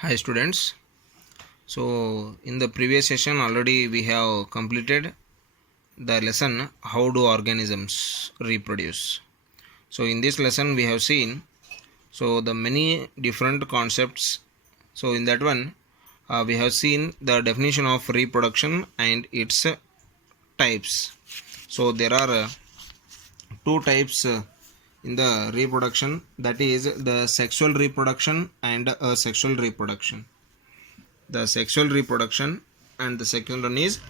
Hi students. So in the previous session already we have completed the lesson how do organisms reproduce. So in this lesson we have seen the many different concepts. So in that one we have seen the definition of reproduction and its types. So there are two types in the reproduction, that is the sexual reproduction and asexual reproduction. The sexual reproduction and the second one is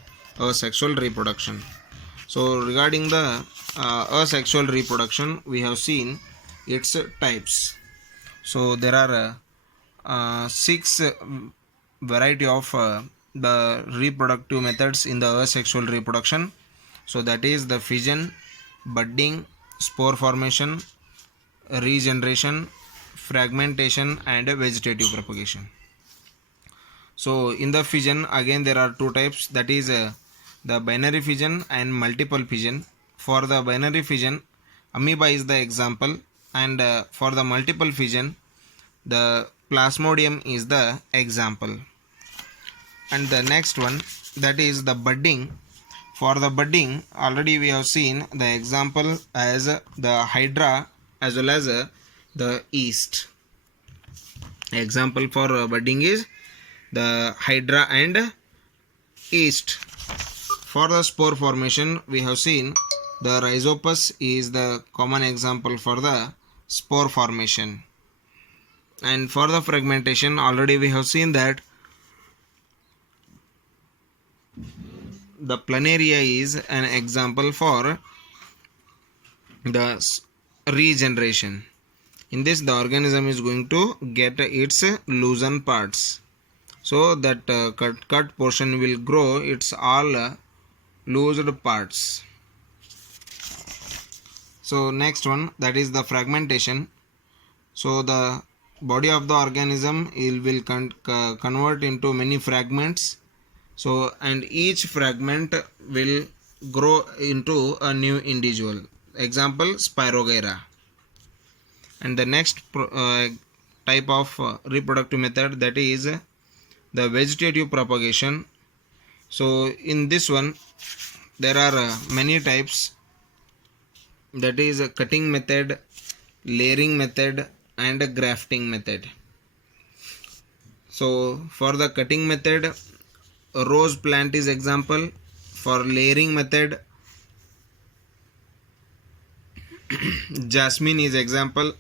asexual reproduction. So regarding the asexual reproduction, we have seen its types. So there are six variety of the reproductive methods in the asexual reproduction. So that is the fission, budding, spore formation, regeneration, fragmentation and vegetative propagation. So in the fission again there are two types, that is the binary fission and multiple fission. For the binary fission, amoeba is the example, and for the multiple fission, the plasmodium is the example. And the next one, that is the budding. For the budding, already we have seen the example as the hydra as well as the yeast. Example for budding is the hydra and yeast. For the spore formation, we have seen the rhizopus is the common example for the spore formation. And for the fragmentation, already we have seen that the planaria is an example for the regeneration. In this, the organism is going to get its loosened parts. So that cut portion will grow its all loosed parts. So next one, that is the fragmentation. So the body of the organism will convert into many fragments. So and each fragment will grow into a new individual. Example, Spirogyra. And the next type of reproductive method, that is the vegetative propagation. So in this one there are many types, that is a cutting method, layering method and a grafting method. So for the cutting method, rose plant is example. For layering method, jasmine is example.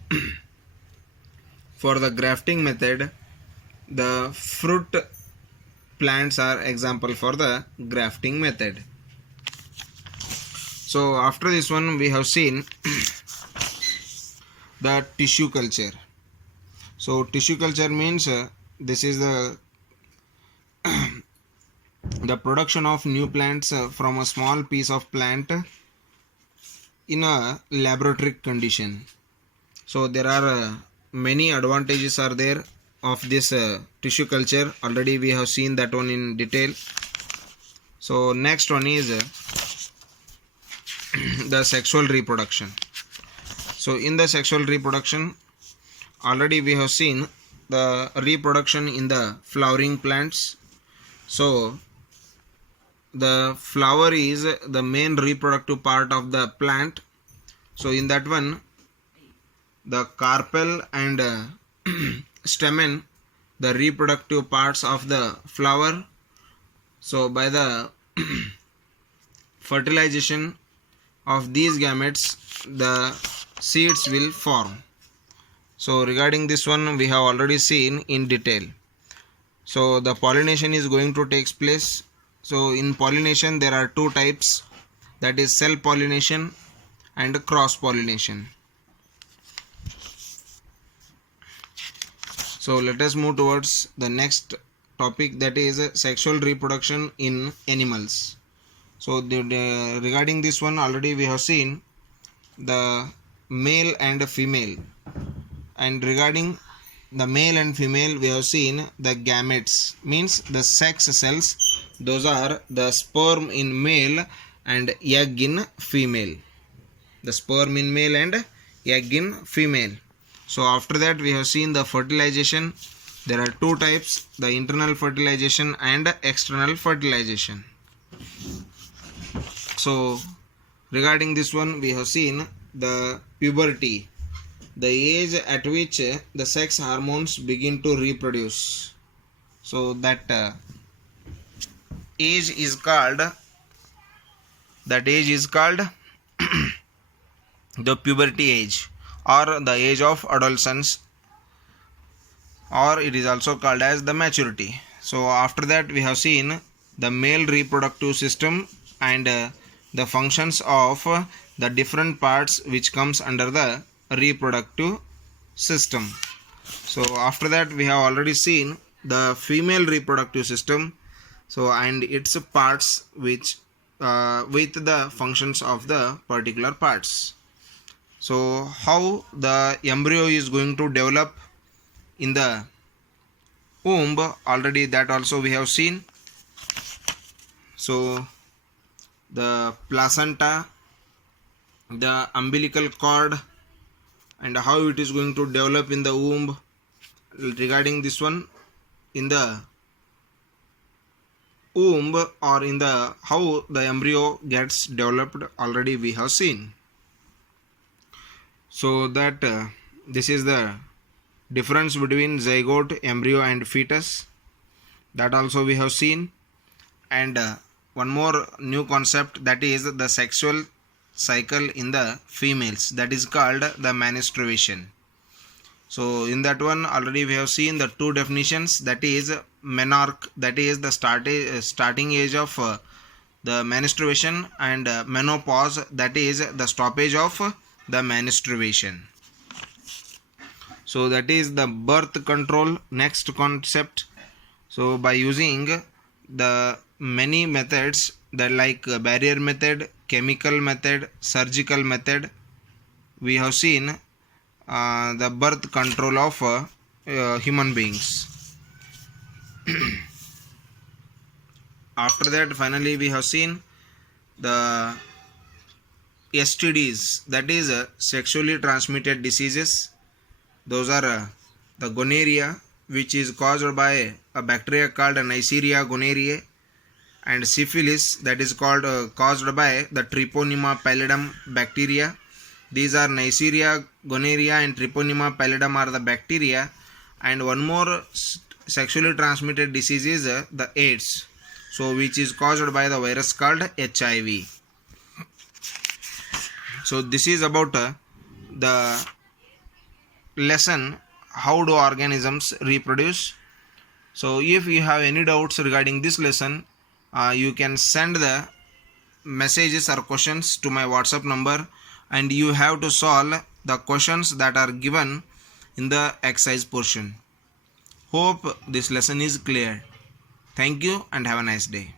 For the grafting method, the fruit plants are example for the grafting method. So after this one we have seen the tissue culture. So tissue culture means this is the the production of new plants from a small piece of plant in a laboratory condition. So there are many advantages are there of this tissue culture. Already we have seen that one in detail. So next one is the sexual reproduction. So in the sexual reproduction, already we have seen the reproduction in the flowering plants. So the flower is the main reproductive part of the plant. So in that one, the carpel and stamen, the reproductive parts of the flower. So by the fertilization of these gametes, the seeds will form. So regarding this one we have already seen in detail. So the pollination is going to take place. So in pollination there are two types, that is self pollination and cross pollination. So let us move towards the next topic, that is sexual reproduction in animals. So regarding this one already we have seen the male and female, and regarding the male and female we have seen the gametes, means the sex cells. Those are the sperm in male and egg in female. The sperm in male and egg in female. So after that we have seen the fertilization, There are two types, the internal fertilization and external fertilization. So regarding this one, we have seen the puberty, the age at which the sex hormones begin to reproduce. So that age is called the puberty age, or the age of adolescence, or it is also called as the maturity. So after that, we have seen the male reproductive system and the functions of the different parts which comes under the reproductive system. So after that, we have already seen the female reproductive system, so and its parts which with the functions of the particular parts. So how the embryo is going to develop in the womb, already that also we have seen. So the placenta, the umbilical cord, and how it is going to develop in the womb. Regarding this one, in the womb or in the how the embryo gets developed, already we have seen. So that this is the difference between zygote, embryo and fetus, that also we have seen. And one more new concept, that is the sexual cycle in the females, that is called the menstruation. So in that one, already we have seen the two definitions, that is menarche, that is the starting age of the menstruation, and menopause, that is the stoppage of the menstruation. So that is the birth control next concept. So by using the many methods, that like barrier method, chemical method, surgical method, we have seen the birth control of human beings. After that, finally we have seen the STDs, that is sexually transmitted diseases. Those are the gonorrhea, which is caused by a bacteria called Neisseria gonorrhoeae, and syphilis, that is called caused by the Treponema pallidum bacteria. These are Neisseria gonorrhoeae and Treponema pallidum are the bacteria. And one more sexually transmitted disease is the AIDS, so which is caused by the virus called HIV. So this is about the lesson, how do organisms reproduce. So if you have any doubts regarding this lesson, you can send the messages or questions to my WhatsApp number, and you have to solve the questions that are given in the exercise portion. Hope this lesson is clear. Thank you and have a nice day.